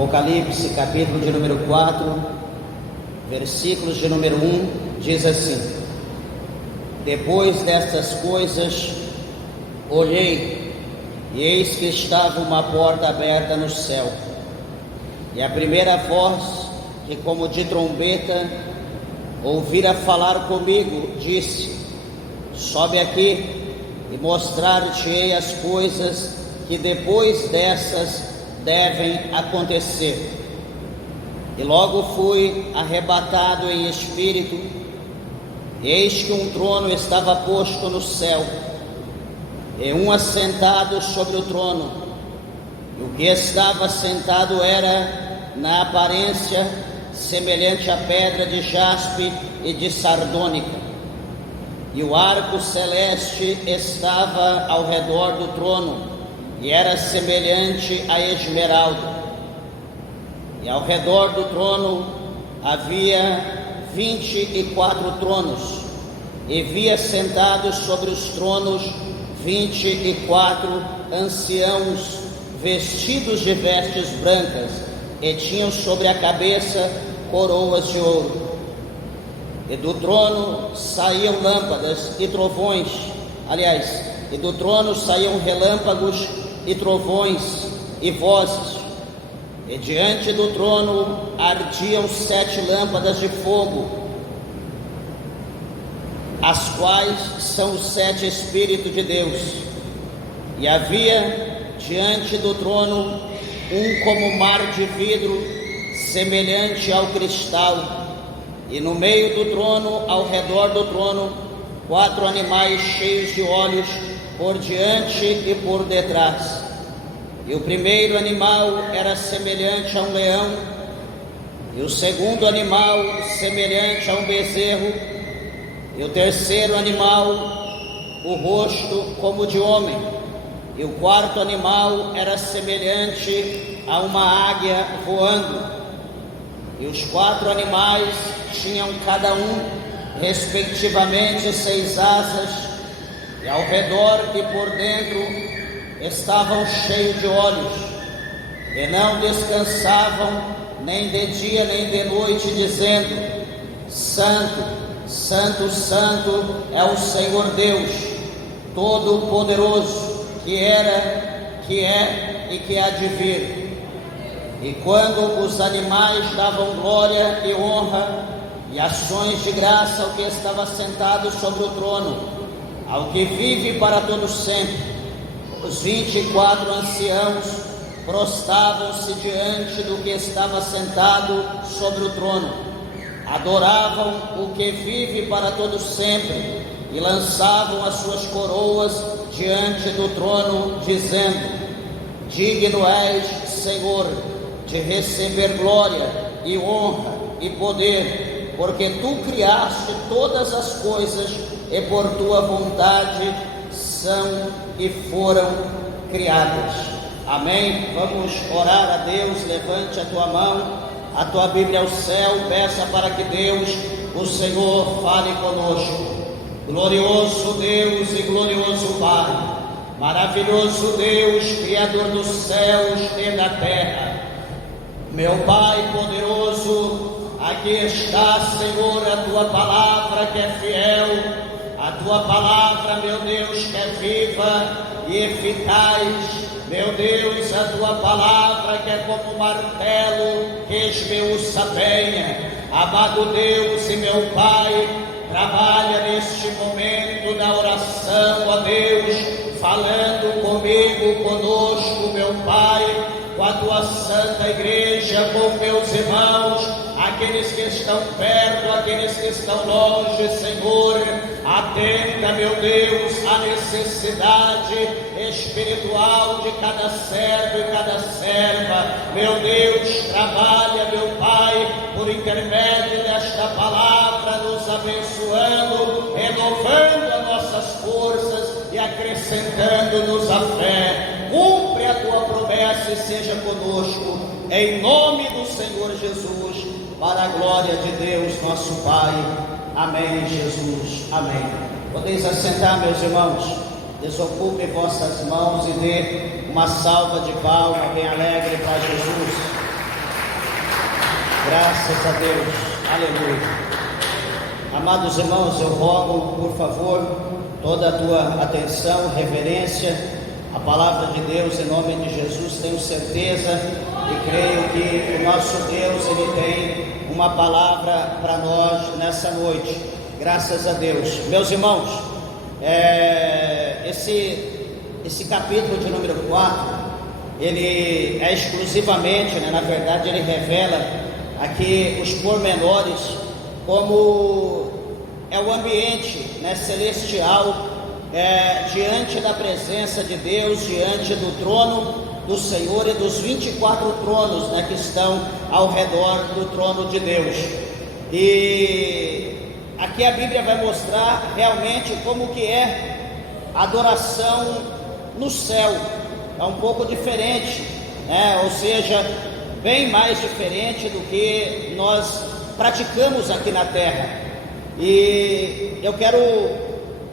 Apocalipse, capítulo de número 4, versículos de número 1, diz assim: Depois destas coisas, olhei, e eis que estava uma porta aberta no céu. E a primeira voz, que como de trombeta, ouvira falar comigo, disse: Sobe aqui, e mostrar-te-ei as coisas que depois dessas devem acontecer. E logo fui arrebatado em espírito, e eis que um trono estava posto no céu, e um assentado sobre o trono, e o que estava sentado era, na aparência, semelhante à pedra de jaspe e de sardônica, e o arco celeste estava ao redor do trono, e era semelhante a esmeralda. E ao redor do trono havia 24 tronos, e via sentados sobre os tronos 24 anciãos, vestidos de vestes brancas, e tinham sobre a cabeça coroas de ouro. E do trono saíam lâmpadas e trovões, e do trono saíam relâmpagos e trovões e vozes, e diante do trono ardiam 7 lâmpadas de fogo, as quais são os 7 Espíritos de Deus. E havia diante do trono um como mar de vidro, semelhante ao cristal, e no meio do trono, ao redor do trono, 4 animais cheios de olhos, por diante e por detrás. E o primeiro animal era semelhante a um leão, e o segundo animal semelhante a um bezerro, e o terceiro animal o rosto como de homem, e o quarto animal era semelhante a uma águia voando. E os 4 animais tinham cada um respectivamente 6 asas, e ao redor e por dentro estavam cheios de olhos, e não descansavam nem de dia nem de noite, dizendo: Santo, Santo, Santo é o Senhor Deus Todo-Poderoso, que era, que é e que há de vir. E quando os animais davam glória e honra e ações de graça ao que estava sentado sobre o trono, ao que vive para todo sempre, os 24 anciãos prostravam-se diante do que estava sentado sobre o trono, adoravam o que vive para todo sempre, e lançavam as suas coroas diante do trono, dizendo: Digno és, Senhor, de receber glória e honra e poder, porque tu criaste todas as coisas, e por tua vontade são e foram criadas. Amém? Vamos orar a Deus. Levante a tua mão, a tua Bíblia ao céu, peça para que Deus, o Senhor, fale conosco. Glorioso Deus e glorioso Pai, maravilhoso Deus, Criador dos céus e da terra, meu Pai poderoso, aqui está, Senhor, a tua palavra que é fiel, a tua palavra, meu Deus, que é viva e eficaz, meu Deus, a tua palavra que é como martelo que esmiuça a penha. Amado Deus e meu Pai, trabalha neste momento da oração, ó Deus, falando comigo, conosco, meu Pai, com a tua santa igreja, com meus irmãos, aqueles que estão perto, aqueles que estão longe, Senhor. Atenda, meu Deus, a necessidade espiritual de cada servo e cada serva. Meu Deus, trabalha, meu Pai, por intermédio desta palavra, nos abençoando, renovando as nossas forças e acrescentando-nos a fé. Cumpre a tua promessa e seja conosco, em nome do Senhor Jesus, para a glória de Deus, nosso Pai. Amém, Jesus. Amém. Podeis assentar, meus irmãos. Desocupe vossas mãos e dê uma salva de palmas bem alegre para Jesus. Graças a Deus, aleluia. Amados irmãos, eu rogo, por favor, toda a tua atenção, reverência à palavra de Deus, em nome de Jesus. Tenho certeza e creio que o nosso Deus, Ele tem uma palavra para nós nessa noite. Graças a Deus. Meus irmãos, esse capítulo de número 4, ele é exclusivamente, na verdade, ele revela aqui os pormenores, como é o ambiente celestial, diante da presença de Deus, diante do trono do Senhor e dos 24 tronos que estão ao redor do trono de Deus. E aqui a Bíblia vai mostrar realmente como que é a adoração no céu. É um pouco diferente, ou seja, bem mais diferente do que nós praticamos aqui na terra. E eu quero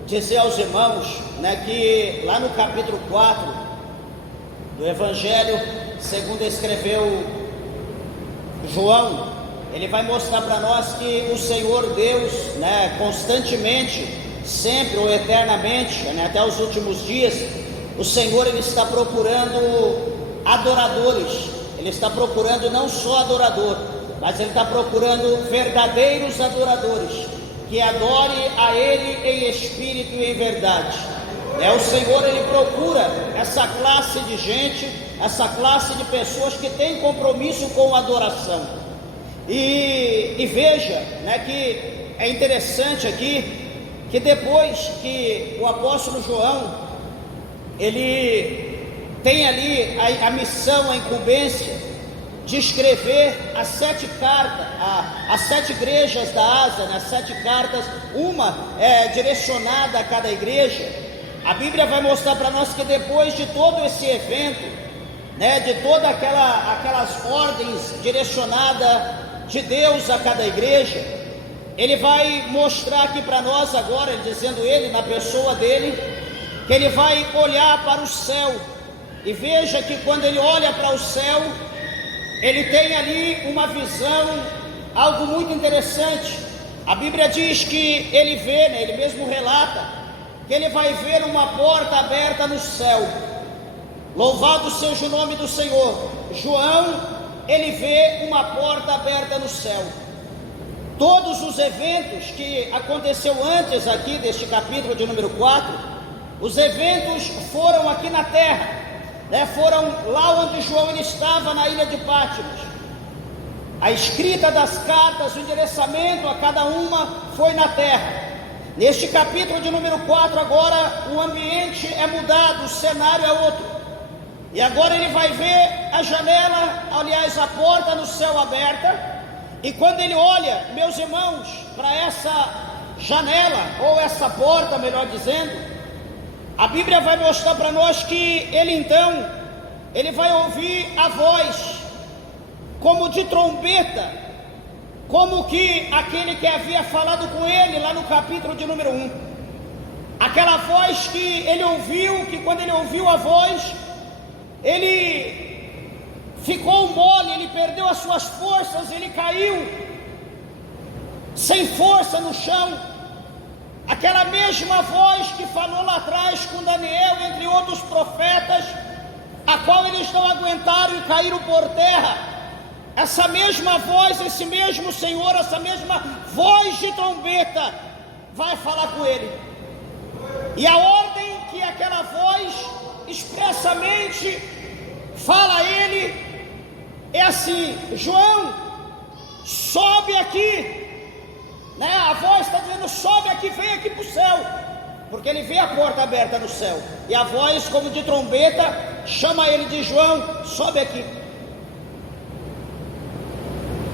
dizer aos irmãos que lá no capítulo 4 do Evangelho segundo escreveu João, ele vai mostrar para nós que o Senhor Deus, constantemente, sempre ou eternamente, até os últimos dias, o Senhor, Ele está procurando adoradores. Ele está procurando não só adorador, mas Ele está procurando verdadeiros adoradores, que adore a Ele em espírito e em verdade. O Senhor, Ele procura essa classe de gente, essa classe de pessoas que tem compromisso com a adoração. E veja, que é interessante aqui, que depois que o apóstolo João, ele tem ali a missão, a incumbência de escrever as 7 cartas, as 7 igrejas da Ásia, as 7 cartas, uma direcionada a cada igreja. A Bíblia vai mostrar para nós que depois de todo esse evento, de todas aquelas ordens direcionadas de Deus a cada igreja, Ele vai mostrar aqui para nós agora, dizendo Ele, na pessoa dele, que Ele vai olhar para o céu. E veja que quando Ele olha para o céu, Ele tem ali uma visão, algo muito interessante. A Bíblia diz que Ele vê, Ele mesmo relata, que Ele vai ver uma porta aberta no céu. Louvado seja o nome do Senhor. João, ele vê uma porta aberta no céu. Todos os eventos que aconteceu antes aqui deste capítulo de número 4, os eventos foram aqui na terra, foram lá onde João ele estava, na ilha de Patmos. A escrita das cartas, o endereçamento a cada uma foi na terra. Neste capítulo de número 4 agora, o ambiente é mudado, o cenário é outro. E agora ele vai ver a janela, aliás, a porta no céu aberta. E quando ele olha, meus irmãos, para essa janela, ou essa porta, melhor dizendo, a Bíblia vai mostrar para nós que ele então, ele vai ouvir a voz, como de trombeta, como que aquele que havia falado com ele lá no capítulo de número 1. Aquela voz que ele ouviu, que quando ele ouviu a voz, ele ficou mole, ele perdeu as suas forças, ele caiu sem força no chão. Aquela mesma voz que falou lá atrás com Daniel, entre outros profetas, a qual eles não aguentaram e caíram por terra. Essa mesma voz, esse mesmo Senhor, essa mesma voz de trombeta vai falar com ele. E a ordem que aquela voz expressamente fala a ele é assim: João, sobe aqui, a voz está dizendo: sobe aqui, vem aqui para o céu, porque ele vê a porta aberta no céu, e a voz como de trombeta chama ele de João, sobe aqui.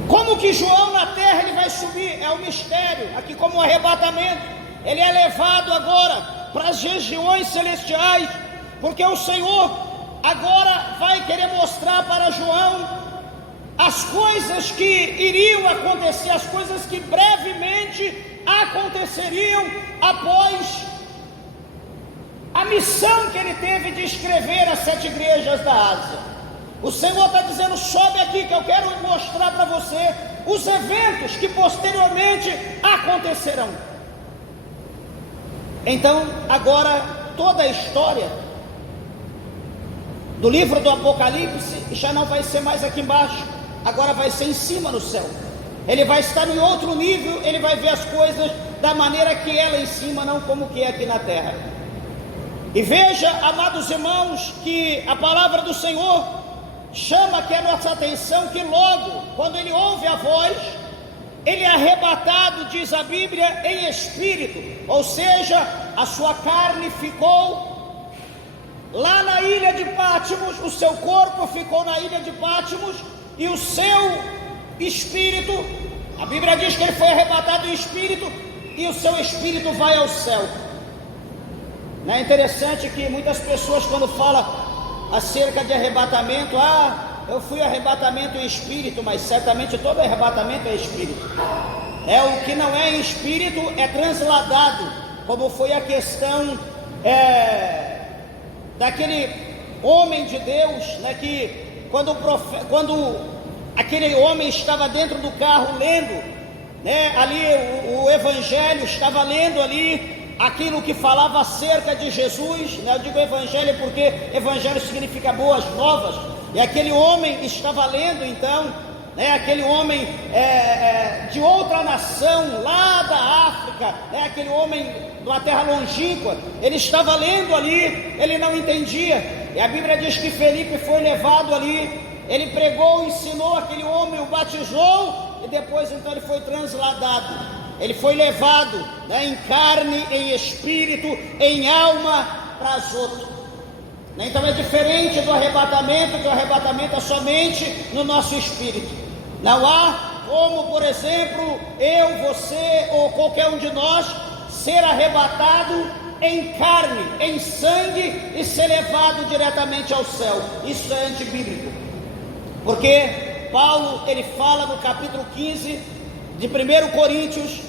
Como que João na terra ele vai subir? É um mistério, aqui como um arrebatamento, ele é levado agora para as regiões celestiais, porque o Senhor agora vai querer mostrar para João as coisas que iriam acontecer, as coisas que brevemente aconteceriam após a missão que ele teve de escrever as 7 igrejas da Ásia. O Senhor está dizendo: sobe aqui que eu quero mostrar para você os eventos que posteriormente acontecerão. Então, agora toda a história do livro do Apocalipse já não vai ser mais aqui embaixo, agora vai ser em cima no céu. Ele vai estar em outro nível, ele vai ver as coisas da maneira que é lá em cima, não como que é aqui na terra. E veja, amados irmãos, que a palavra do Senhor chama aqui a nossa atenção, que logo, quando ele ouve a voz, ele é arrebatado, diz a Bíblia, em espírito, ou seja, a sua carne ficou lá na ilha de Pátimos, o seu corpo ficou na ilha de Pátimos, e o seu espírito, a Bíblia diz que ele foi arrebatado em espírito, e o seu espírito vai ao céu. Não é interessante que muitas pessoas, quando falam acerca de arrebatamento, eu fui arrebatamento em espírito, mas certamente todo arrebatamento é espírito. O que não é em espírito é transladado, como foi a questão daquele homem de Deus, né, que quando aquele homem estava dentro do carro lendo, né, ali o evangelho, estava lendo ali aquilo que falava acerca de Jesus, né? Eu digo evangelho porque evangelho significa boas novas, e aquele homem estava lendo então, né, aquele homem de outra nação, lá da África, né, aquele homem de uma terra longínqua, ele estava lendo ali, ele não entendia, e a Bíblia diz que Felipe foi levado ali, ele pregou, ensinou aquele homem, o batizou, e depois então ele foi transladado. Ele foi levado, né, em carne, em espírito, em alma para Azoto. Então é diferente do arrebatamento, que o arrebatamento é somente no nosso espírito. Não há como, por exemplo, eu, você ou qualquer um de nós ser arrebatado em carne, em sangue e ser levado diretamente ao céu. Isso é antibíblico. Porque Paulo, ele fala no capítulo 15 de 1 Coríntios,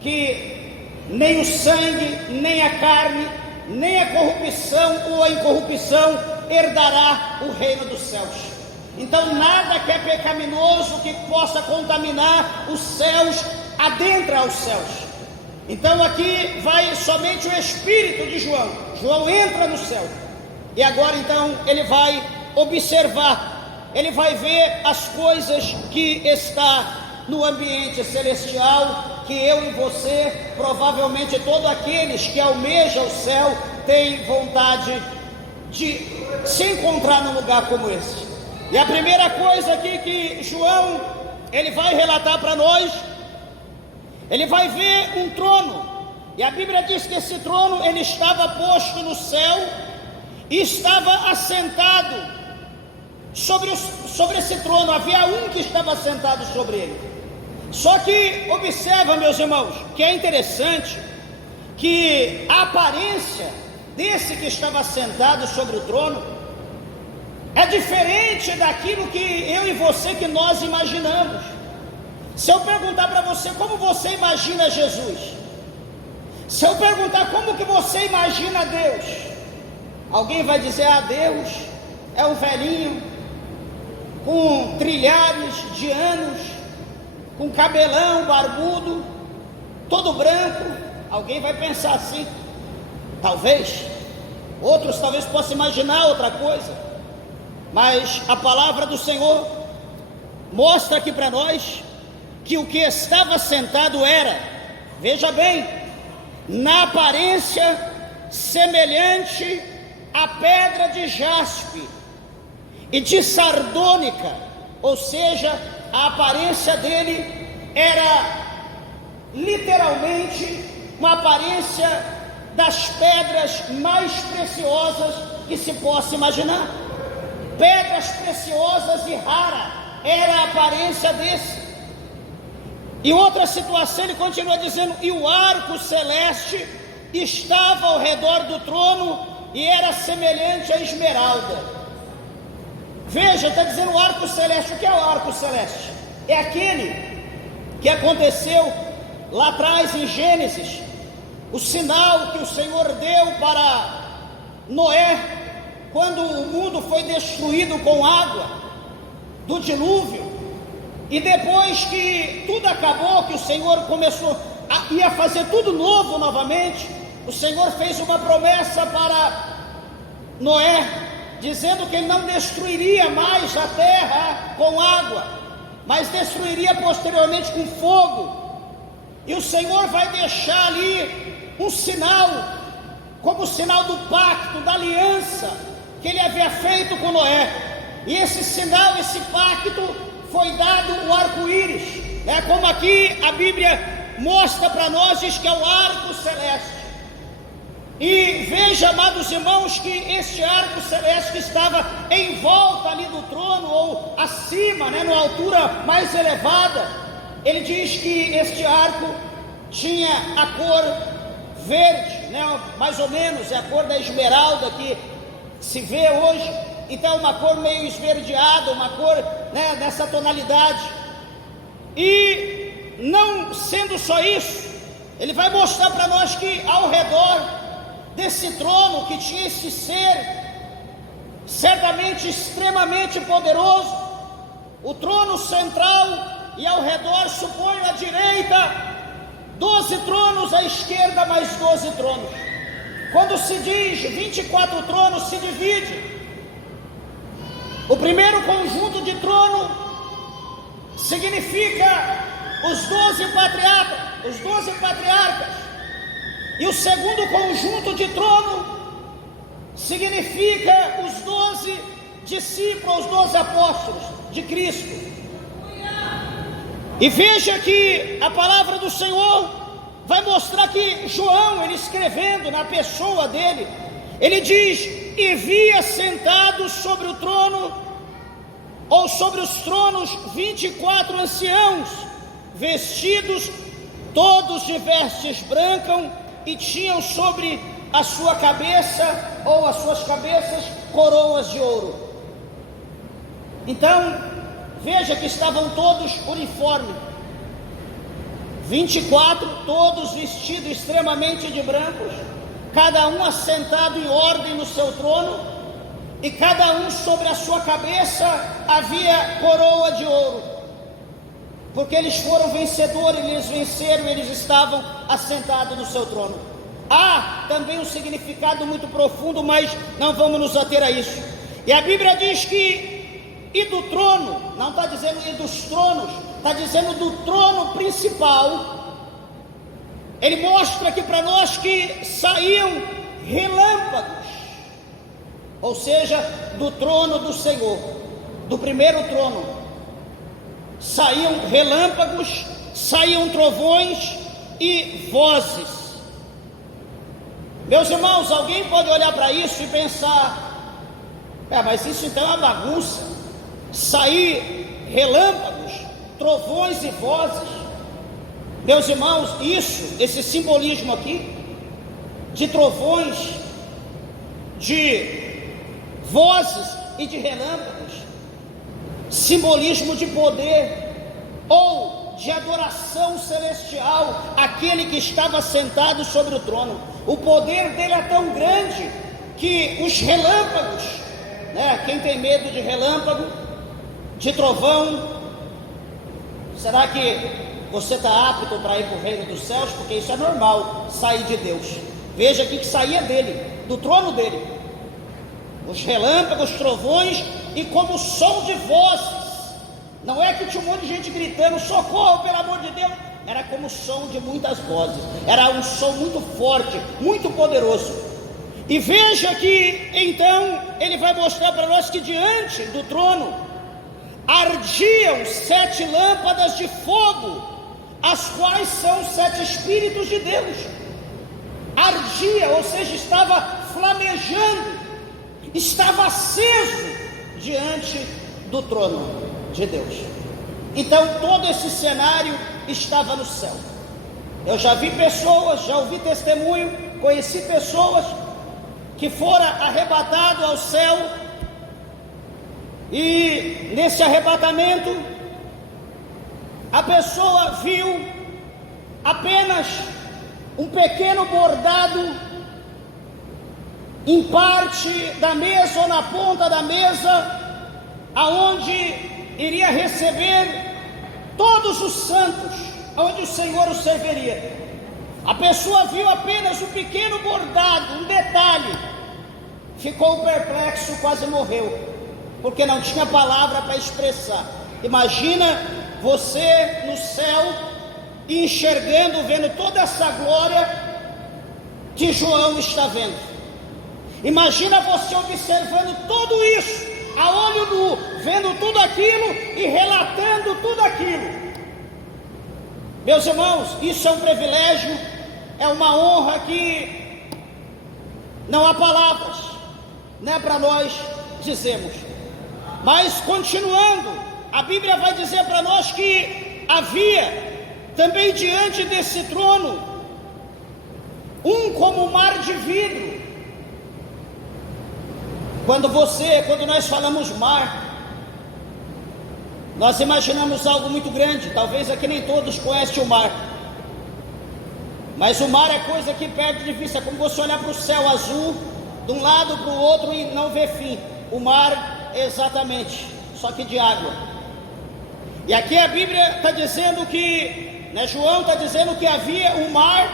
que nem o sangue, nem a carne, nem a corrupção ou a incorrupção herdará o reino dos céus. Então nada que é pecaminoso que possa contaminar os céus adentra aos céus. Então aqui vai somente o espírito de João. João entra no céu, e agora então ele vai observar, ele vai ver as coisas que está no ambiente celestial, que eu e você, provavelmente todos aqueles que almejam o céu, têm vontade de se encontrar num lugar como esse. E a primeira coisa aqui que João, ele vai relatar para nós, ele vai ver um trono, e a Bíblia diz que esse trono, ele estava posto no céu, e estava assentado sobre esse trono, havia um que estava sentado sobre ele. Só que observa, meus irmãos, que é interessante que a aparência desse que estava sentado sobre o trono é diferente daquilo que eu e você, que nós imaginamos. Se eu perguntar para você como você imagina Jesus, se eu perguntar como que você imagina Deus, alguém vai dizer: Deus é um velhinho com trilhares de anos, com cabelão barbudo, todo branco. Alguém vai pensar assim, talvez. Outros talvez possam imaginar outra coisa, mas a palavra do Senhor mostra aqui para nós que o que estava sentado era, veja bem, na aparência semelhante à pedra de jaspe e de sardônica, ou seja, a aparência dele era literalmente uma aparência das pedras mais preciosas que se possa imaginar. Pedras preciosas e raras era a aparência desse. E outra situação, ele continua dizendo: e o arco celeste estava ao redor do trono e era semelhante à esmeralda. Veja, está dizendo o arco celeste. O que é o arco celeste? É aquele que aconteceu lá atrás em Gênesis, o sinal que o Senhor deu para Noé, quando o mundo foi destruído com água do dilúvio, e depois que tudo acabou, que o Senhor ia fazer tudo novo novamente, o Senhor fez uma promessa para Noé, dizendo que ele não destruiria mais a terra com água, mas destruiria posteriormente com fogo. E o Senhor vai deixar ali um sinal, como sinal do pacto, da aliança que ele havia feito com Noé. E esse sinal, esse pacto, foi dado o arco-íris, como aqui a Bíblia mostra para nós, diz que é o arco celeste. E veja, amados irmãos, que este arco celeste que estava em volta ali do trono, ou acima, numa altura mais elevada, ele diz que este arco tinha a cor verde, mais ou menos, é a cor da esmeralda que se vê hoje. Então uma cor meio esverdeada, uma cor nessa tonalidade. E não sendo só isso, ele vai mostrar para nós que ao redor desse trono, que tinha esse ser certamente extremamente poderoso, o trono central, e ao redor, supõe à direita 12 tronos, à esquerda mais 12 tronos. Quando se diz 24 tronos, se divide. O primeiro conjunto de trono significa os 12 patriarcas, e o segundo conjunto de trono significa os 12 discípulos, os 12 apóstolos de Cristo. E veja que a palavra do Senhor vai mostrar que João, ele escrevendo na pessoa dele, ele diz: e vi assentados sobre o trono, ou sobre os tronos, 24 anciãos, vestidos todos de vestes brancas, e tinham sobre a sua cabeça, ou as suas cabeças, coroas de ouro. Então, veja que estavam todos uniformes, 24, todos vestidos extremamente de brancos, cada um assentado em ordem no seu trono, e cada um sobre a sua cabeça havia coroa de ouro, porque eles foram vencedores, eles venceram, eles estavam assentados no seu trono. Há também um significado muito profundo, mas não vamos nos ater a isso. E a Bíblia diz que, e do trono, não está dizendo e dos tronos, está dizendo do trono principal. Ele mostra aqui para nós que saíam relâmpagos, ou seja, do trono do Senhor, do primeiro trono, saíam relâmpagos, saíam trovões e vozes. Meus irmãos, alguém pode olhar para isso e pensar: mas isso então é uma bagunça, sair relâmpagos, trovões e vozes. Meus irmãos, esse simbolismo aqui, de trovões, de vozes e de relâmpagos, simbolismo de poder, ou de adoração celestial, aquele que estava sentado sobre o trono. O poder dele é tão grande que os relâmpagos, quem tem medo de relâmpago, de trovão, será que você está apto para ir para o reino dos céus? Porque isso é normal, sair de Deus. Veja aqui que saía dele, do trono dele, os relâmpagos, trovões, e como som de vozes. Não é que tinha um monte de gente gritando: socorro, pelo amor de Deus. Era como o som de muitas vozes, era um som muito forte, muito poderoso. E veja que então ele vai mostrar para nós que diante do trono ardiam 7 lâmpadas de fogo, as quais são 7 Espíritos de Deus. Ardia, ou seja, estava flamejando, estava aceso diante do trono de Deus. Então todo esse cenário estava no céu. Eu já vi pessoas, já ouvi testemunho, conheci pessoas que foram arrebatadas ao céu, e nesse arrebatamento a pessoa viu apenas um pequeno bordado em parte da mesa ou na ponta da mesa, aonde iria receber todos os santos, onde o Senhor o serviria. A pessoa viu apenas um pequeno bordado, um detalhe, ficou perplexo, quase morreu, porque não tinha palavra para expressar. Imagina você no céu, enxergando, vendo toda essa glória que João está vendo. Imagina você observando tudo isso, a olho nu, vendo tudo aquilo e relatando tudo aquilo. Meus irmãos, isso é um privilégio, é uma honra que não há palavras, né, para nós dizermos. Mas continuando, a Bíblia vai dizer para nós que havia também diante desse trono um como mar de vidro. Quando nós falamos mar, nós imaginamos algo muito grande. Talvez aqui nem todos conhecem o mar, mas o mar é coisa que perde de vista. É como você olhar para o céu azul, de um lado para o outro e não ver fim. O mar é exatamente, só que de água. E aqui a Bíblia está dizendo que, né, João está dizendo que havia um mar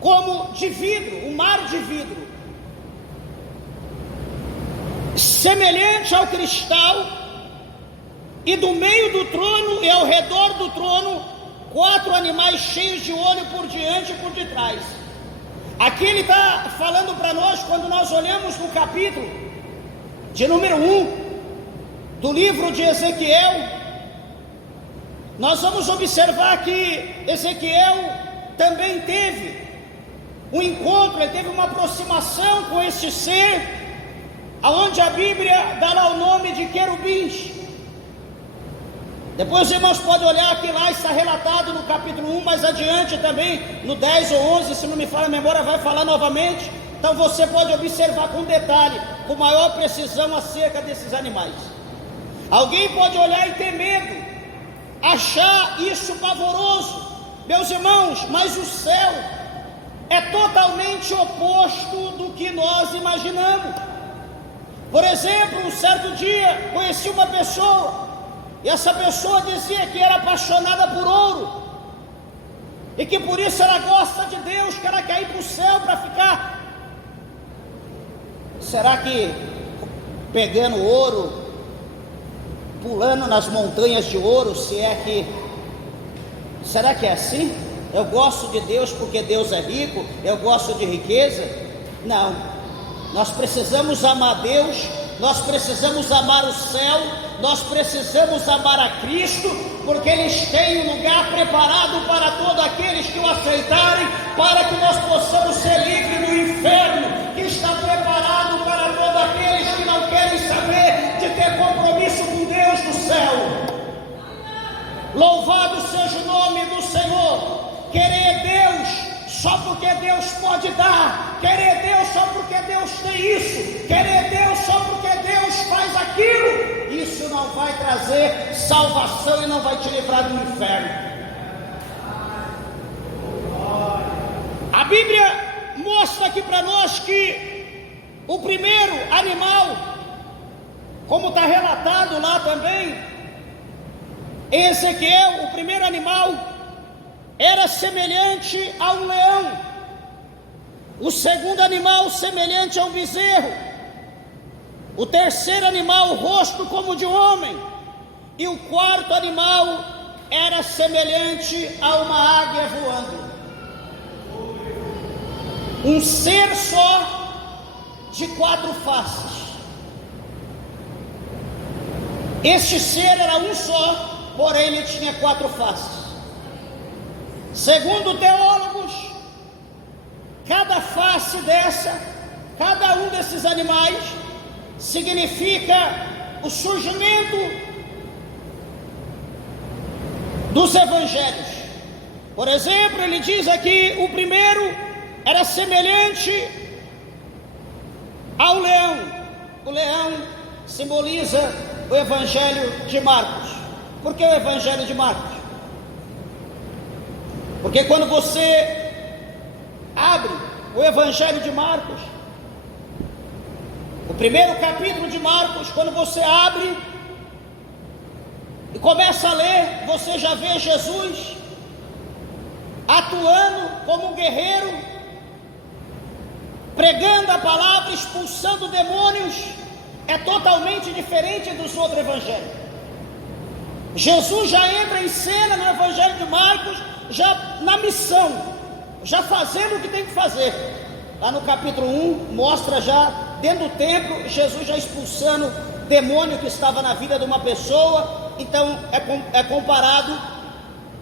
como de vidro, um mar de vidro, semelhante ao cristal, e do meio do trono e ao redor do trono 4 animais cheios de olho por diante e por detrás. Aqui ele está falando para nós, quando nós olhamos no capítulo de número 1 do livro de Ezequiel, nós vamos observar que Ezequiel também teve um encontro, ele teve uma aproximação com este ser, aonde a Bíblia dá lá o nome de querubins. Depois os irmãos podem olhar que lá está relatado no capítulo 1, mais adiante também, no 10 ou 11, se não me falha a memória, vai falar novamente. Então você pode observar com detalhe, com maior precisão acerca desses animais. Alguém pode olhar e ter medo, achar isso pavoroso, meus irmãos, mas o céu é totalmente oposto do que nós imaginamos. Por exemplo, um certo dia conheci uma pessoa, e essa pessoa dizia que era apaixonada por ouro, e que por isso ela gosta de Deus, que ela quer ir para o céu para ficar. Será que pegando ouro, pulando nas montanhas de ouro, será que é assim? Eu gosto de Deus porque Deus é rico, eu gosto de riqueza? Não, nós precisamos amar Deus, nós precisamos amar o céu, nós precisamos amar a Cristo, porque eles têm um lugar preparado para todos aqueles que o aceitarem, para que nós possamos ser livres do inferno, que está preparado para todos aqueles que não querem saber de ter compromisso com Deus do céu. Louvado seja o nome do Senhor. Querer Deus só porque Deus pode dar, querer Deus só porque Deus tem isso, querer Deus só porque Deus faz aquilo, isso não vai trazer salvação e não vai te livrar do inferno. A Bíblia mostra aqui para nós que o primeiro animal, como está relatado lá também em Ezequiel, o primeiro animal era semelhante a um leão, o segundo animal semelhante a um bezerro, o terceiro animal o rosto como de homem, e o quarto animal era semelhante a uma águia voando. Um ser só de 4 faces. Este ser era um só, porém ele tinha 4 faces. Segundo teólogos, cada face cada um desses animais significa o surgimento dos evangelhos. Por exemplo, ele diz aqui, o primeiro era semelhante ao leão. O leão simboliza o evangelho de Marcos. Por que o evangelho de Marcos? Porque quando você abre o Evangelho de Marcos. O primeiro capítulo de Marcos, quando você abre e começa a ler, você já vê Jesus atuando como um guerreiro, pregando a palavra, expulsando demônios. É totalmente diferente dos outros evangelhos. Jesus já entra em cena no Evangelho de Marcos, já na missão, já fazendo o que tem que fazer. Lá no capítulo 1, mostra já dentro do templo, Jesus já expulsando demônio que estava na vida de uma pessoa. Então é comparado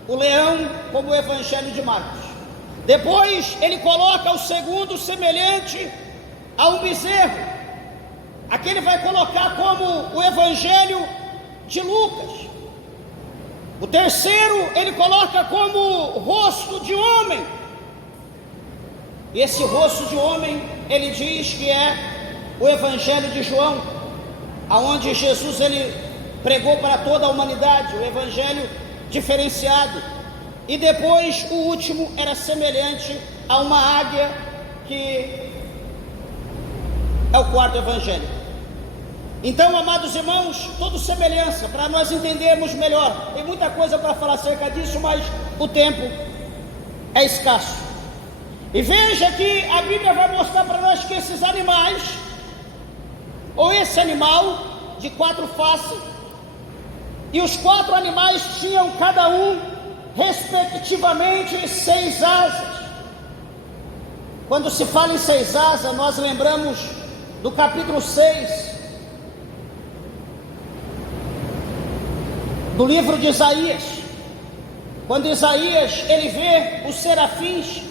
o leão como o Evangelho de Marcos. Depois ele coloca o segundo semelhante a um bezerro. Aqui ele vai colocar como o Evangelho de Lucas. O terceiro ele coloca como rosto de homem. E esse rosto de homem ele diz que é o Evangelho de João, aonde Jesus ele pregou para toda a humanidade, o Evangelho diferenciado. E depois o último era semelhante a uma águia, que é o quarto Evangelho. Então, amados irmãos, toda semelhança, para nós entendermos melhor. Tem muita coisa para falar acerca disso, mas o tempo é escasso. E veja que a Bíblia vai mostrar para nós que esses animais, ou esse animal de 4 faces, e os 4 animais tinham cada um, respectivamente, 6 asas. Quando se fala em 6 asas, nós lembramos do capítulo 6 do livro de Isaías, quando Isaías ele vê os serafins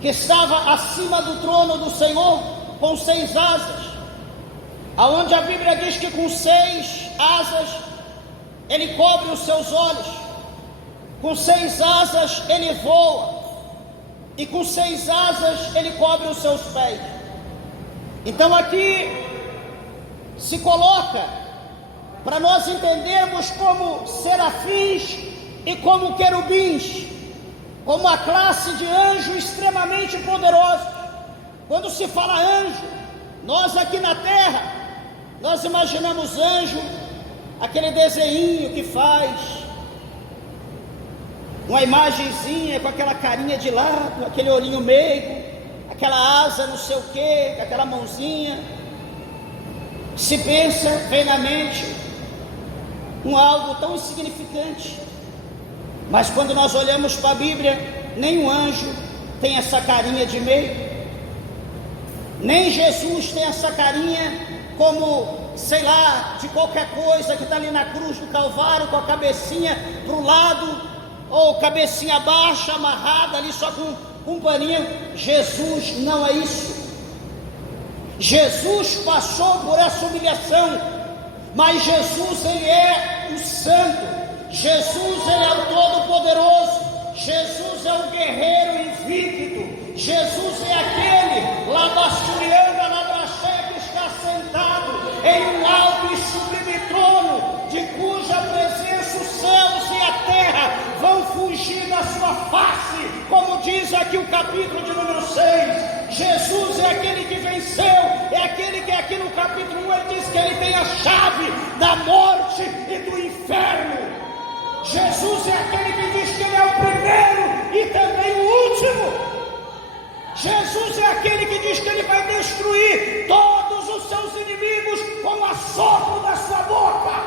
que estava acima do trono do Senhor com 6 asas, aonde a Bíblia diz que com 6 asas ele cobre os seus olhos, com 6 asas ele voa, e com 6 asas ele cobre os seus pés. Então aqui se coloca para nós entendermos como serafins e como querubins, como a classe de anjo extremamente poderosos. Quando se fala anjo, nós aqui na terra, nós imaginamos anjo, aquele desenho que faz uma imagenzinha com aquela carinha de lado, aquele olhinho meigo, aquela asa não sei o que, aquela mãozinha. Se pensa, vem na mente algo tão insignificante. Mas quando nós olhamos para a Bíblia, nenhum anjo tem essa carinha de meio, nem Jesus tem essa carinha como, sei lá, de qualquer coisa que está ali na cruz do Calvário, com a cabecinha para o lado, ou cabecinha baixa, amarrada ali só com um paninho. Jesus não é isso. Jesus passou por essa humilhação, mas Jesus ele é o santo, Jesus ele é o todo-poderoso, Jesus é o guerreiro invicto, Jesus é aquele Labasturianda, Labraxé, que está sentado em um alto e sublime trono, de cuja presença os céus e a terra vão fugir da sua face, como diz aqui o capítulo de número 6. Jesus é aquele que venceu, é aquele que aqui no capítulo 1 ele diz que ele tem a chave da morte e do inferno. Jesus é aquele que diz que ele é o primeiro e também o último. Jesus é aquele que diz que ele vai destruir todos os seus inimigos com o assopro da sua boca.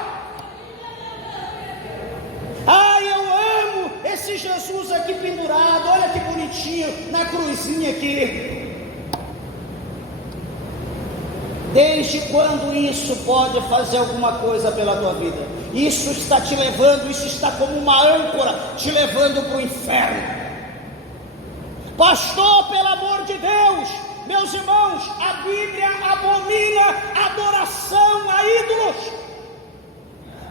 Ai, eu amo esse Jesus aqui pendurado, olha que bonitinho, na cruzinha aqui. Desde quando isso pode fazer alguma coisa pela tua vida? Isso está te levando, isso está como uma âncora te levando para o inferno. Pastor, pelo amor de Deus, meus irmãos, a Bíblia abomina adoração a ídolos.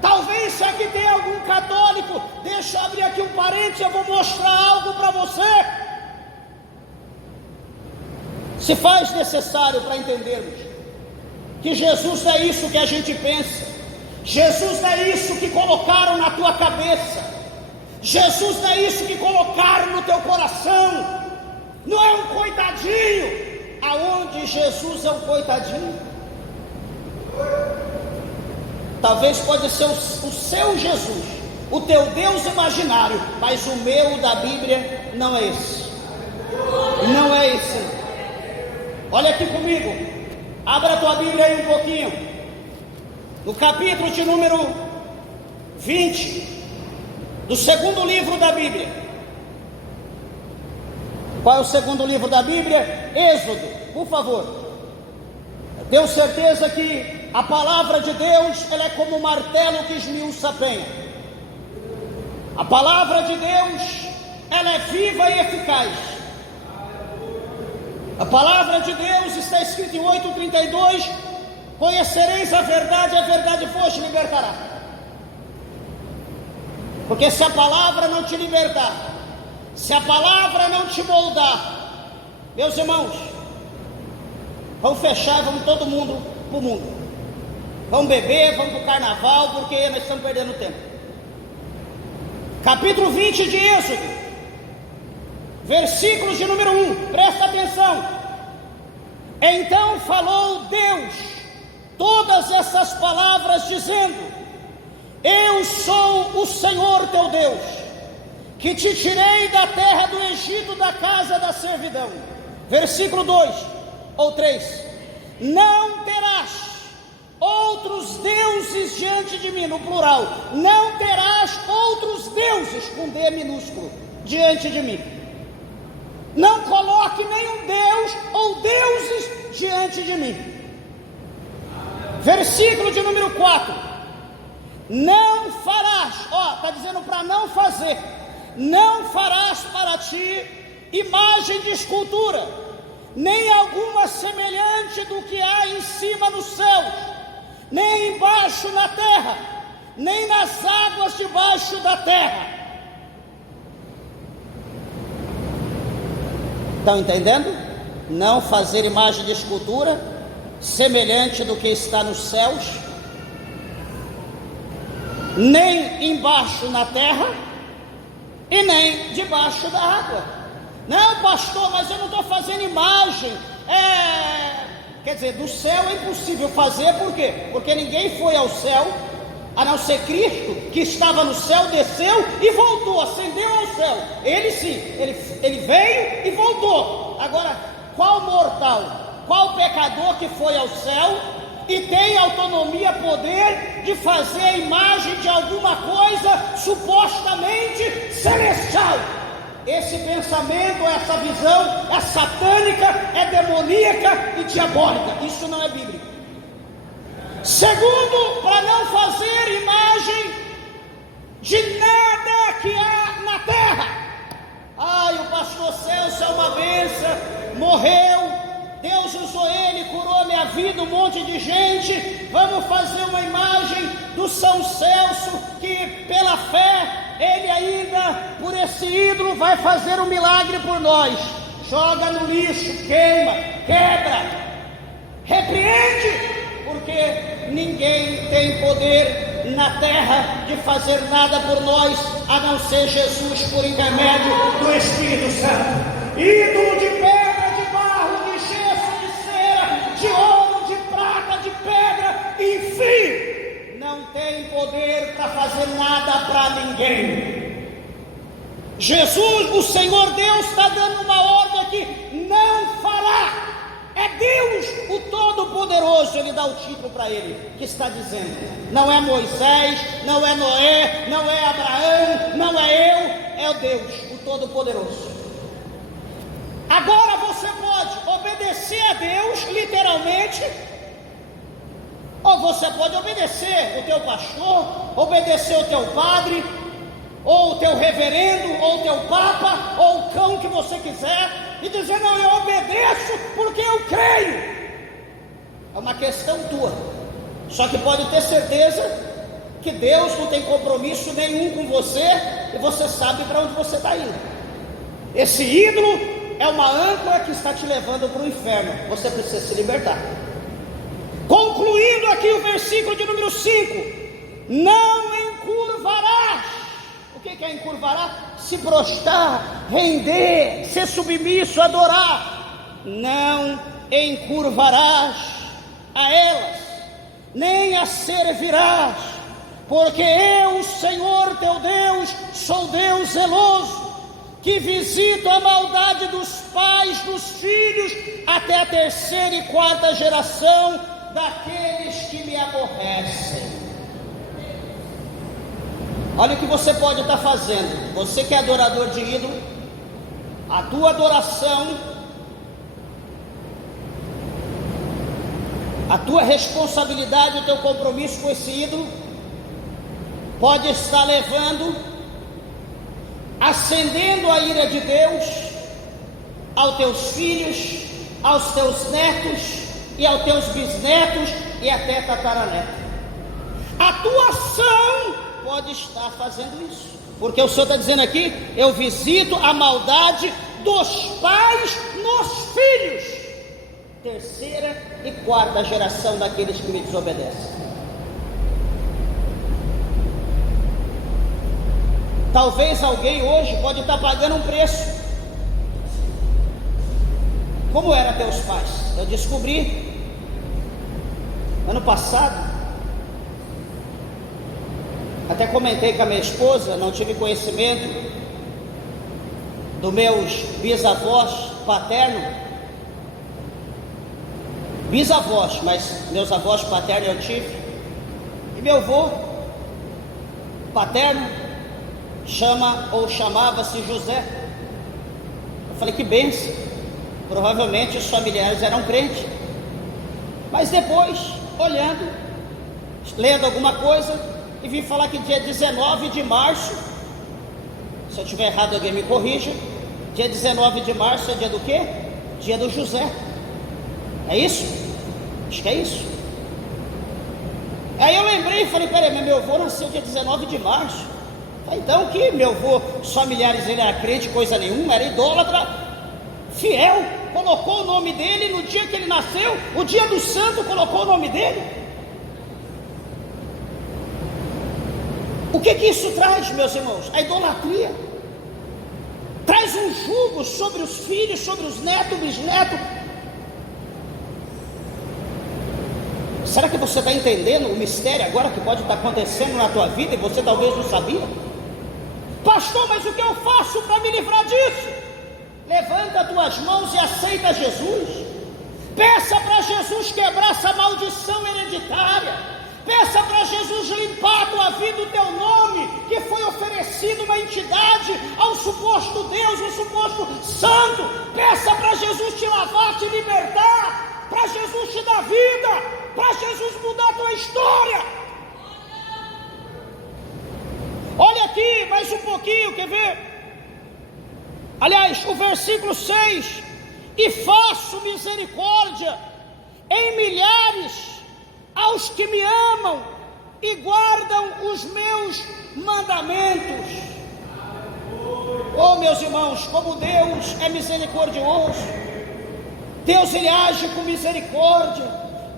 Talvez se aqui tem algum católico, deixa eu abrir aqui um parênteses, eu vou mostrar algo para você. Se faz necessário para entendermos que Jesus não é isso que a gente pensa, Jesus não é isso que colocaram na tua cabeça, Jesus não é isso que colocaram no teu coração. Não é um coitadinho, aonde Jesus é um coitadinho. Talvez pode ser o seu Jesus, o teu Deus imaginário, mas o meu da Bíblia não é esse. Não é esse. Olha aqui comigo, abra a tua Bíblia aí um pouquinho, no capítulo de número 20, do segundo livro da Bíblia. Qual é o segundo livro da Bíblia? Êxodo, por favor. Eu tenho certeza que a palavra de Deus, ela é como um martelo que esmiuça a penha. A palavra de Deus, ela é viva e eficaz. A palavra de Deus está escrita em 8:32: conhecereis a verdade vos libertará. Porque se a palavra não te libertar, se a palavra não te moldar, meus irmãos, vamos fechar e vamos todo mundo para o mundo. Vamos beber, vamos para o carnaval, porque nós estamos perdendo tempo. Capítulo 20 de Êxodo, versículos de número 1, presta atenção. Então falou Deus todas essas palavras, dizendo: eu sou o Senhor teu Deus, que te tirei da terra do Egito, da casa da servidão. Versículo 2 ou 3: não terás outros deuses diante de mim, no plural, não terás outros deuses, com D minúsculo, diante de mim. Não coloque nenhum Deus ou deuses diante de mim. Versículo de número 4: não farás, está dizendo para não fazer, não farás para ti imagem de escultura, nem alguma semelhante do que há em cima no céu, nem embaixo na terra, nem nas águas debaixo da terra. Estão entendendo? Não fazer imagem de escultura semelhante do que está nos céus, nem embaixo na terra e nem debaixo da água. Não, pastor, mas eu não estou fazendo imagem. Quer dizer, do céu é impossível fazer, por quê? Porque ninguém foi ao céu, a não ser Cristo, que estava no céu, desceu e voltou, ascendeu ao céu. Ele sim, ele veio e voltou. Agora, qual mortal, qual pecador que foi ao céu e tem autonomia, poder de fazer a imagem de alguma coisa supostamente celestial? Esse pensamento, essa visão é satânica, é demoníaca e diabólica. Isso não é bíblico. Segundo, para não fazer imagem de nada que há na terra. O pastor Celso é uma bênção, morreu, Deus usou ele, curou minha vida, um monte de gente. Vamos fazer uma imagem do São Celso, que pela fé ele ainda, por esse ídolo, vai fazer um milagre por nós. Joga no lixo, queima, quebra, repreende, porque ninguém tem poder na terra de fazer nada por nós, a não ser Jesus, por intermédio do Espírito Santo. Ídolo de pedra, de barro, de gesso, de cera, de ouro, de prata, de pedra, enfim, não tem poder para fazer nada para ninguém. Jesus, o Senhor Deus, está dando uma ordem aqui: não fará. É Deus, o Todo-Poderoso, ele dá o título para ele, que está dizendo. Não é Moisés, não é Noé, não é Abraão, não é eu, é o Deus, o Todo-Poderoso. Agora você pode obedecer a Deus, literalmente, ou você pode obedecer o teu pastor, obedecer o teu padre, ou o teu reverendo, ou o teu papa, ou o cão que você quiser, e dizer: não, eu obedeço porque eu creio. É uma questão tua. Só que pode ter certeza que Deus não tem compromisso nenhum com você, e você sabe para onde você está indo. Esse ídolo é uma âncora que está te levando para o inferno. Você precisa se libertar. Concluindo aqui o versículo de número 5: não encurvarás. O que quer encurvar? Se prostrar, render, ser submisso, adorar. Não encurvarás a elas, nem as servirás, porque eu, Senhor teu Deus, sou Deus zeloso, que visito a maldade dos pais nos filhos, até a terceira e quarta geração daqueles que me aborrecem. Olha o que você pode estar fazendo. Você que é adorador de ídolo, a tua adoração, a tua responsabilidade, o teu compromisso com esse ídolo pode estar levando, acendendo a ira de Deus aos teus filhos, aos teus netos e aos teus bisnetos e até tataranetos. A tua ação pode estar fazendo isso, porque o Senhor está dizendo aqui: eu visito a maldade dos pais nos filhos, terceira e quarta geração daqueles que me desobedecem. Talvez alguém hoje pode estar pagando um preço. Como eram teus pais? Eu descobri ano passado, até comentei com a minha esposa, não tive conhecimento dos meus bisavós paternos, bisavós, mas meus avós paternos eu tive, e meu avô paterno chamava-se José. Eu falei: que bênção, provavelmente os familiares eram crentes. Mas depois, olhando, lendo alguma coisa, e vim falar que dia 19 de março, se eu estiver errado alguém me corrija, dia 19 de março é dia do quê? Dia do José. É isso? Acho que é isso. Aí eu lembrei e falei: peraí, meu avô nasceu dia 19 de março. Então que meu avô, os familiares dele era crente, coisa nenhuma, era idólatra, fiel, colocou o nome dele no dia que ele nasceu, o dia do santo, colocou o nome dele. O que isso traz, meus irmãos? A idolatria traz um jugo sobre os filhos, sobre os netos, bisnetos. Será que você está entendendo o mistério agora que pode estar acontecendo na tua vida e você talvez não sabia? Pastor, mas o que eu faço para me livrar disso? Levanta as tuas mãos e aceita Jesus. Peça para Jesus quebrar essa maldição hereditária. Peça para Jesus limpar a tua vida, o teu nome, que foi oferecido uma entidade ao suposto Deus, um suposto santo. Peça para Jesus te lavar, te libertar, para Jesus te dar vida, para Jesus mudar a tua história. Olha aqui, mais um pouquinho, quer ver? Aliás, o versículo 6: e faço misericórdia em milhares aos que me amam e guardam os meus mandamentos. Oh, meus irmãos, como Deus é misericordioso. Deus, Ele age com misericórdia.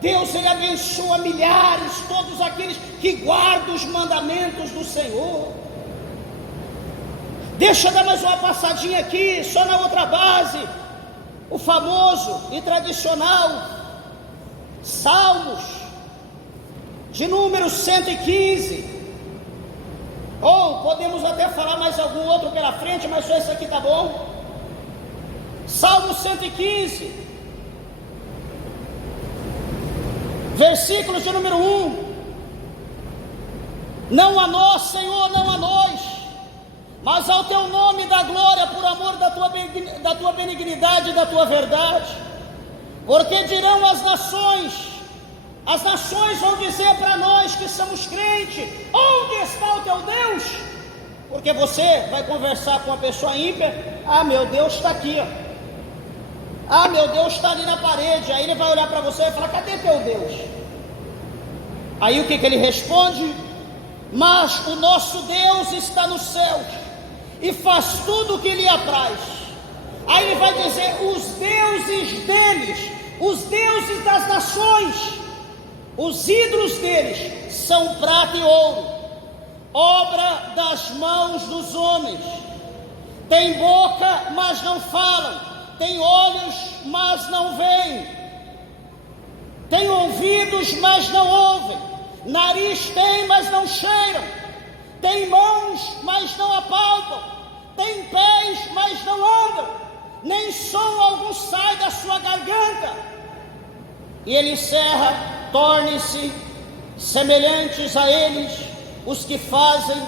Deus, Ele abençoa milhares, todos aqueles que guardam os mandamentos do Senhor. Deixa eu dar mais uma passadinha aqui, só na outra base, o famoso e tradicional Salmos de número 115, ou podemos até falar mais algum outro pela frente, mas só esse aqui tá bom. Salmo 115, versículo de número 1: não a nós, Senhor, não a nós, mas ao teu nome dá glória, por amor da tua benignidade e da tua verdade. Porque dirão as nações vão dizer para nós que somos crentes: onde está o teu Deus? Porque você vai conversar com uma pessoa ímpia: ah, meu Deus está aqui, ó. Ah, meu Deus está ali na parede. Aí ele vai olhar para você e falar: cadê teu Deus? Aí o que ele responde? Mas o nosso Deus está no céu e faz tudo o que lhe apraz. Aí ele vai dizer: os deuses deles, os deuses das nações, os ídolos deles são prata e ouro, obra das mãos dos homens. Tem boca, mas não falam. Tem olhos, mas não veem. Tem ouvidos, mas não ouvem. Nariz tem, mas não cheiram. Tem mãos, mas não apalpam. Tem pés, mas não andam. Nem som algum sai da sua garganta. E ele encerra: tornem-se semelhantes a eles os que fazem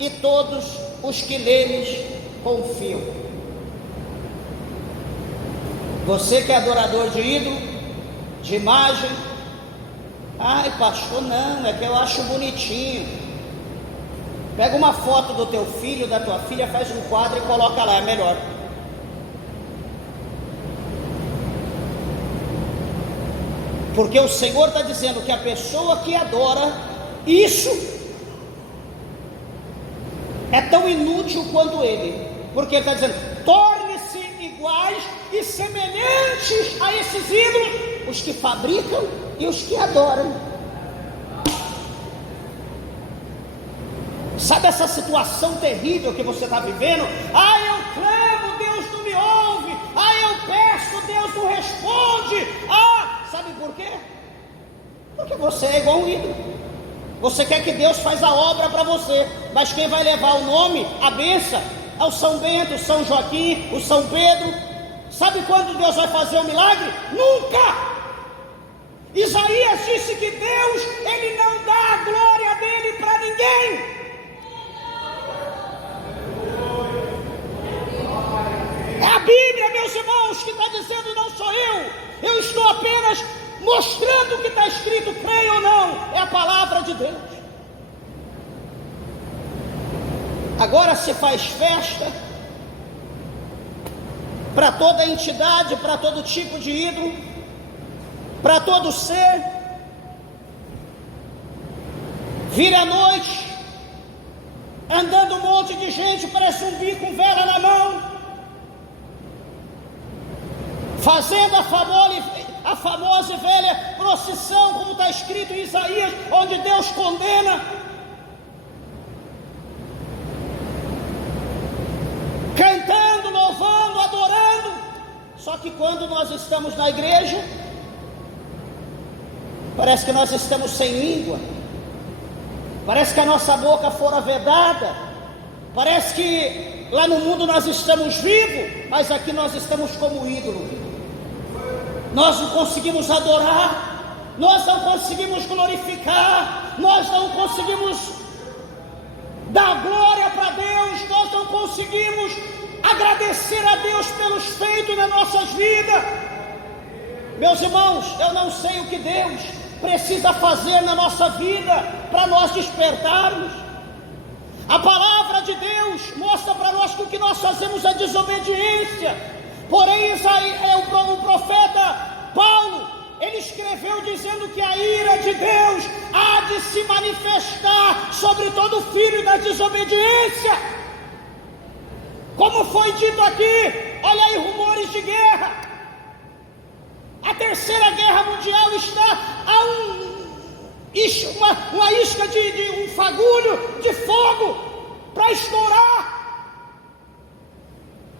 e todos os que neles confiam. Você que é adorador de ídolo, de imagem: ai pastor, não, é que eu acho bonitinho. Pega uma foto do teu filho, da tua filha, faz um quadro e coloca lá, é melhor. Porque o Senhor está dizendo que a pessoa que adora isso é tão inútil quanto ele. Porque ele está dizendo: torne-se iguais e semelhantes a esses ídolos, os que fabricam e os que adoram. Sabe essa situação terrível que você está vivendo? Ah, eu clamo, Deus não me ouve. Ah, eu peço, Deus não responde. Ah, sabe por quê? Porque você é igual um ídolo. Você quer que Deus faça a obra para você, mas quem vai levar o nome, a bênção, é o São Bento, o São Joaquim, o São Pedro. Sabe quando Deus vai fazer o milagre? Nunca! Isaías disse que Deus, Ele não dá a glória dele para ninguém. É a Bíblia, meus irmãos, que está dizendo, não sou eu. Eu estou apenas mostrando o que está escrito, creio ou não, é a palavra de Deus. Agora se faz festa para toda entidade, para todo tipo de ídolo, para todo ser. Vira a noite, andando um monte de gente, parece um bico com vela na mão, fazendo a famosa e velha procissão, como está escrito em Isaías, onde Deus condena. Cantando, louvando, adorando. Só que quando nós estamos na igreja, parece que nós estamos sem língua, parece que a nossa boca fora vedada, parece que lá no mundo nós estamos vivos, mas aqui nós estamos como ídolo. Nós não conseguimos adorar, nós não conseguimos glorificar, nós não conseguimos dar glória para Deus, nós não conseguimos agradecer a Deus pelos feitos nas nossas vidas. Meus irmãos, eu não sei o que Deus precisa fazer na nossa vida para nós despertarmos. A palavra de Deus mostra para nós que o que nós fazemos é desobediência. Porém, o profeta Paulo, ele escreveu dizendo que a ira de Deus há de se manifestar sobre todo filho da desobediência. Como foi dito aqui, olha aí, rumores de guerra. A terceira guerra mundial está a uma isca de um fagulho de fogo para estourar.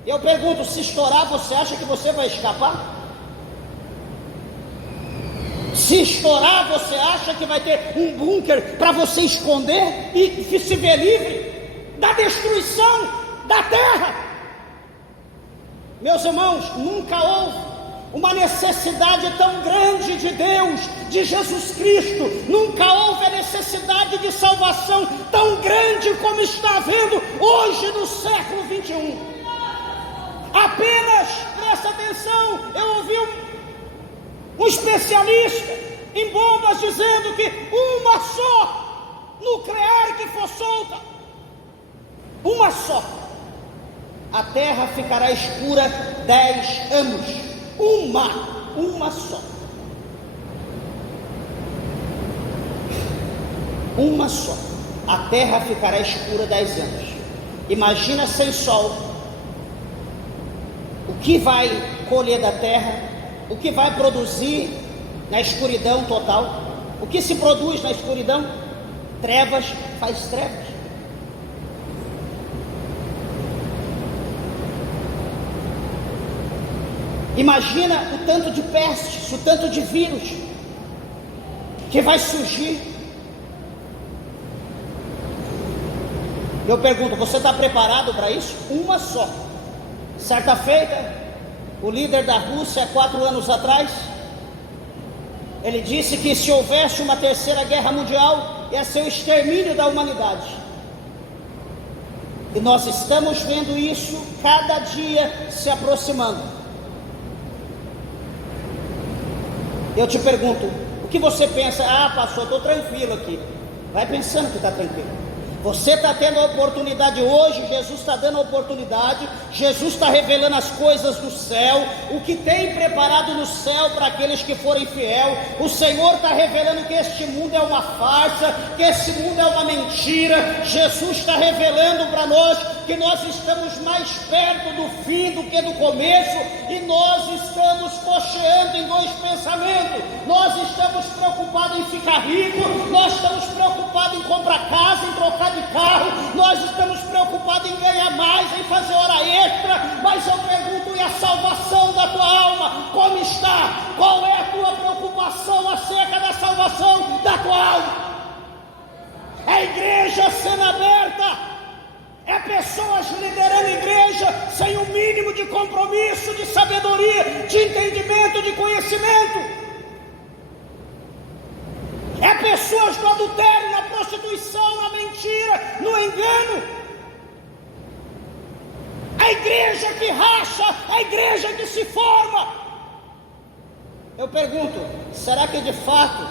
Eu pergunto, se estourar, você acha que você vai escapar? Se estourar, você acha que vai ter um bunker para você esconder e se ver livre da destruição da terra? Meus irmãos, nunca houve uma necessidade tão grande de Deus, de Jesus Cristo. Nunca houve a necessidade de salvação tão grande como está havendo hoje no século 21. Apenas, presta atenção, eu ouvi um especialista em bombas dizendo que uma só nuclear que for solta, uma só, a terra ficará escura 10 anos. Uma só. Uma só. A terra ficará escura 10 anos. Imagina sem sol. O que vai colher da terra? O que vai produzir na escuridão total? O que se produz na escuridão? Trevas faz trevas. Imagina o tanto de pestes, o tanto de vírus que vai surgir. Eu pergunto, você está preparado para isso? Uma só. Certa feita, o líder da Rússia, 4 anos atrás, ele disse que se houvesse uma terceira guerra mundial, ia ser o extermínio da humanidade. E nós estamos vendo isso cada dia se aproximando. Eu te pergunto, o que você pensa? Ah, pastor, estou tranquilo aqui. Vai pensando que está tranquilo. Você está tendo a oportunidade hoje, Jesus está dando a oportunidade, Jesus está revelando as coisas do céu, o que tem preparado no céu para aqueles que forem fiel. O Senhor está revelando que este mundo é uma farsa, que este mundo é uma mentira. Jesus está revelando para nós que nós estamos mais perto do fim do que do começo, e nós estamos cocheando em 2 pensamentos. Nós estamos preocupados em ficar rico, nós estamos preocupados em comprar casa, em trocar de carro, nós estamos preocupados em ganhar mais, em fazer hora extra. Mas eu pergunto, e a salvação da tua alma, como está? Qual é a tua preocupação acerca da salvação da tua alma? É igreja sendo aberta, é pessoas liderando igreja sem o mínimo de compromisso, de sabedoria, de entendimento, de conhecimento. É pessoas no adultério, na prostituição, na mentira, no engano. A igreja que racha, a igreja que se forma. Eu pergunto, será que de fato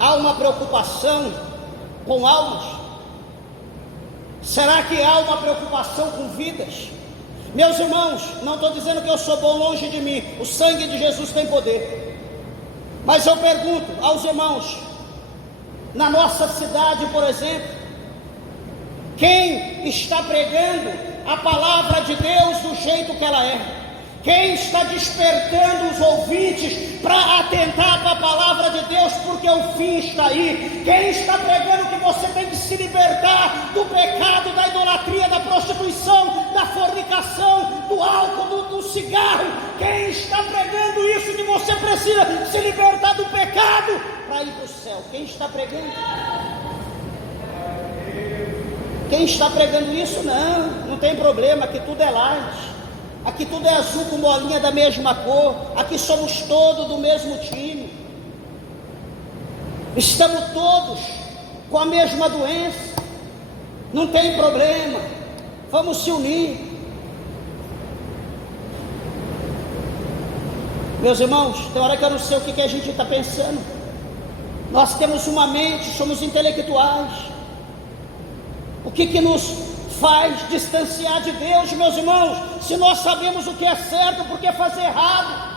há uma preocupação com almas? Será que há uma preocupação com vidas? Meus irmãos, não estou dizendo que eu sou bom, longe de mim. O sangue de Jesus tem poder. Mas eu pergunto aos irmãos, na nossa cidade, por exemplo, quem está pregando a palavra de Deus do jeito que ela é? Quem está despertando os ouvintes para atentar para a palavra de Deus, porque o fim está aí? Quem está pregando que você tem que se libertar do pecado, da idolatria, da prostituição, da fornicação, do álcool, do cigarro? Quem está pregando isso, que você precisa se libertar do pecado para ir para o céu? Quem está pregando? Quem está pregando isso? Não tem problema, aqui tudo é light. Aqui tudo é azul com bolinha da mesma cor. Aqui somos todos do mesmo time. Estamos todos com a mesma doença. Não tem problema. Vamos se unir. Meus irmãos, tem hora que eu não sei o que a gente está pensando. Nós temos uma mente, somos intelectuais. O que nos faz distanciar de Deus, meus irmãos? Se nós sabemos o que é certo, por que fazer errado?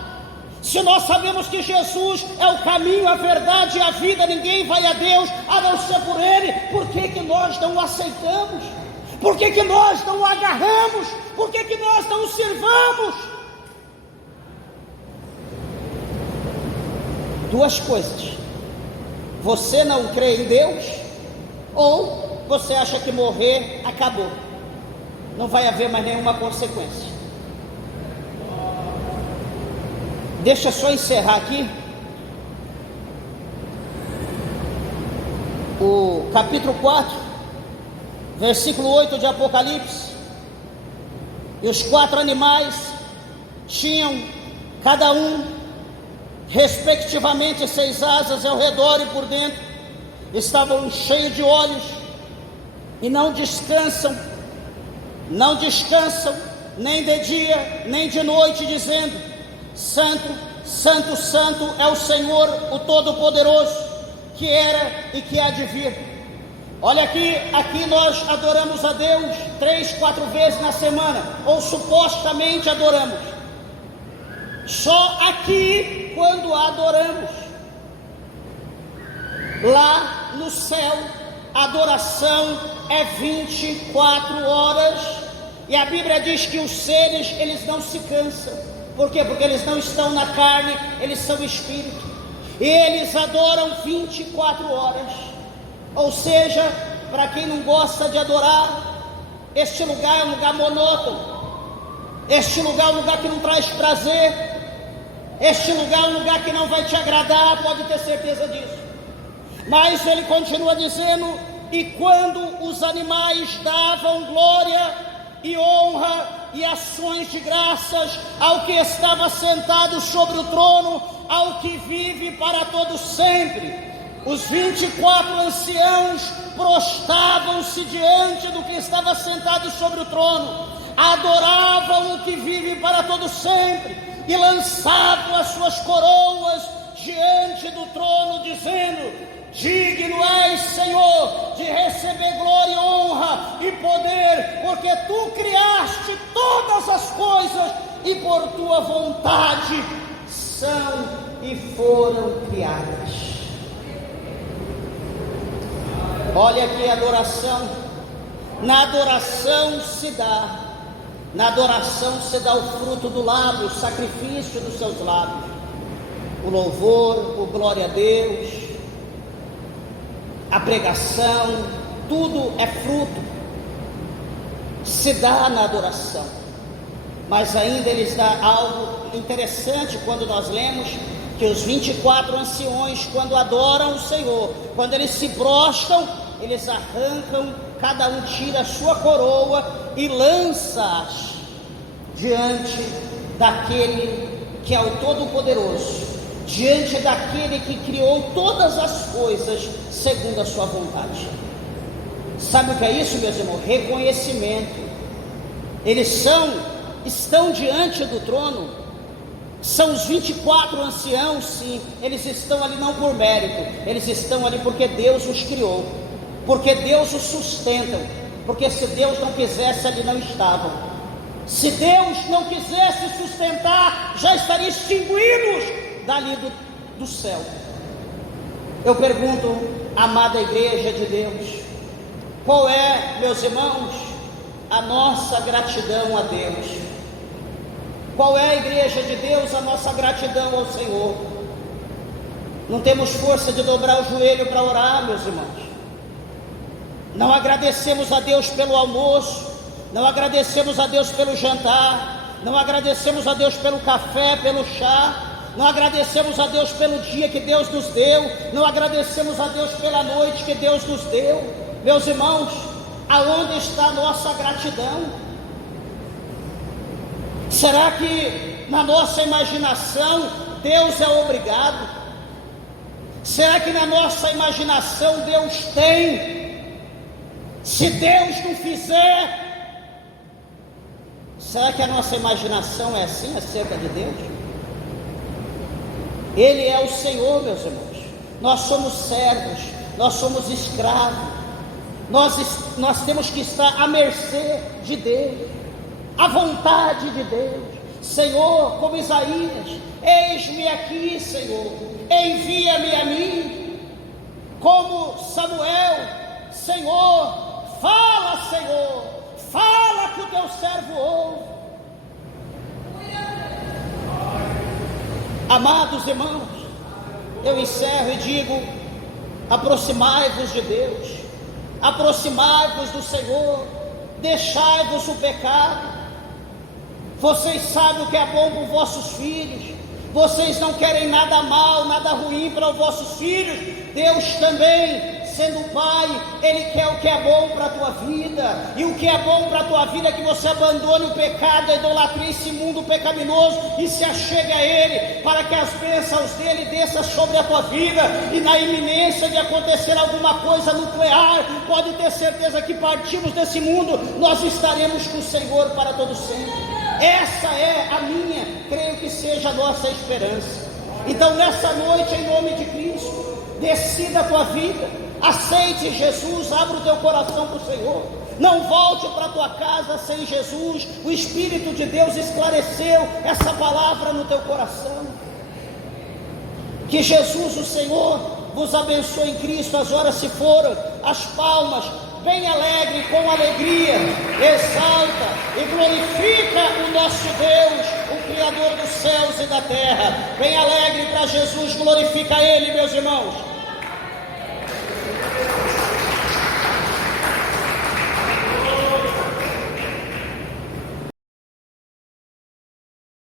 Se nós sabemos que Jesus é o caminho, a verdade e a vida, ninguém vai a Deus a não ser por Ele, por que nós não o aceitamos? Por que nós não o agarramos? Por que nós não o servamos? 2 coisas: você não crê em Deus, ou você acha que morrer acabou, não vai haver mais nenhuma consequência. Deixa eu só encerrar aqui o capítulo 4, versículo 8 de Apocalipse. E os 4 animais tinham cada um respectivamente 6 asas ao redor e por dentro, estavam cheios de olhos, e não descansam nem de dia nem de noite, dizendo: Santo, Santo, Santo é o Senhor, o Todo-Poderoso, que era e que há de vir. Olha aqui nós adoramos a Deus 3, 4 vezes na semana, ou supostamente adoramos. Só aqui quando adoramos. Lá no céu, a adoração é 24 horas, e a Bíblia diz que os seres, eles não se cansam. Por quê? Porque eles não estão na carne, eles são espírito, e eles adoram 24 horas. Ou seja, para quem não gosta de adorar, este lugar é um lugar monótono. Este lugar é um lugar que não traz prazer. Este lugar é um lugar que não vai te agradar, pode ter certeza disso. Mas ele continua dizendo: e quando os animais davam glória e honra e ações de graças ao que estava sentado sobre o trono, ao que vive para todo sempre, os 24 anciãos prostravam-se diante do que estava sentado sobre o trono, adoravam o que vive para todo sempre e lançavam as suas coroas diante do trono, dizendo: digno és, Senhor, de receber glória e honra e poder, porque tu criaste todas as coisas e por tua vontade são e foram criadas. Olha aqui a adoração. Na adoração se dá o fruto do lábio, o sacrifício dos seus lábios, o louvor, o glória a Deus, a pregação, tudo é fruto, se dá na adoração. Mas ainda eles dão algo interessante quando nós lemos que os 24 anciões, quando adoram o Senhor, quando eles se prostram, eles arrancam, cada um tira a sua coroa e lança-as diante daquele que é o Todo-Poderoso, diante daquele que criou todas as coisas segundo a sua vontade. Sabe o que é isso, meus irmãos? Reconhecimento. Eles estão diante do trono, são os 24 anciãos, sim, eles estão ali não por mérito, eles estão ali porque Deus os criou, porque Deus os sustenta, porque se Deus não quisesse, ali não estavam. Se Deus não quisesse sustentar, já estariam extinguidos dali do céu. Eu pergunto, amada igreja de Deus, qual é, meus irmãos, a nossa gratidão a Deus? Qual é, a igreja de Deus, a nossa gratidão ao Senhor? Não temos força de dobrar o joelho para orar, meus irmãos. Não agradecemos a Deus pelo almoço, não agradecemos a Deus pelo jantar, não agradecemos a Deus pelo café, pelo chá, não agradecemos a Deus pelo dia que Deus nos deu, não agradecemos a Deus pela noite que Deus nos deu. Meus irmãos, aonde está a nossa gratidão? Será que na nossa imaginação Deus é obrigado? Será que na nossa imaginação Deus tem? Se Deus não fizer, será que a nossa imaginação é assim acerca de Deus? Ele é o Senhor, meus irmãos. Nós somos servos, nós somos escravos, nós temos que estar à mercê de Deus, à vontade de Deus. Senhor, como Isaías, eis-me aqui, Senhor, envia-me a mim. Como Samuel, Senhor, fala, Senhor, fala que o teu servo ouve. Amados irmãos, eu encerro e digo: aproximai-vos de Deus, aproximai-vos do Senhor, deixai-vos o pecado. Vocês sabem o que é bom para os vossos filhos, vocês não querem nada mal, nada ruim para os vossos filhos. Deus também, sendo Pai, Ele quer o que é bom para a tua vida, e o que é bom para a tua vida é que você abandone o pecado, a idolatria, esse mundo pecaminoso, e se achegue a Ele, para que as bênçãos dEle desçam sobre a tua vida, e na iminência de acontecer alguma coisa nuclear, pode ter certeza que partimos desse mundo, nós estaremos com o Senhor para todo sempre. Essa é a minha, creio que seja a nossa esperança. Então nessa noite, em nome de Cristo, decida a tua vida, aceite Jesus, abra o teu coração para o Senhor, não volte para a tua casa sem Jesus. O Espírito de Deus esclareceu essa palavra no teu coração. Que Jesus, o Senhor, vos abençoe em Cristo. As horas se foram, as palmas, bem alegre, com alegria, exalta e glorifica o nosso Deus, o Criador dos céus e da terra. Bem alegre para Jesus, glorifica Ele, meus irmãos.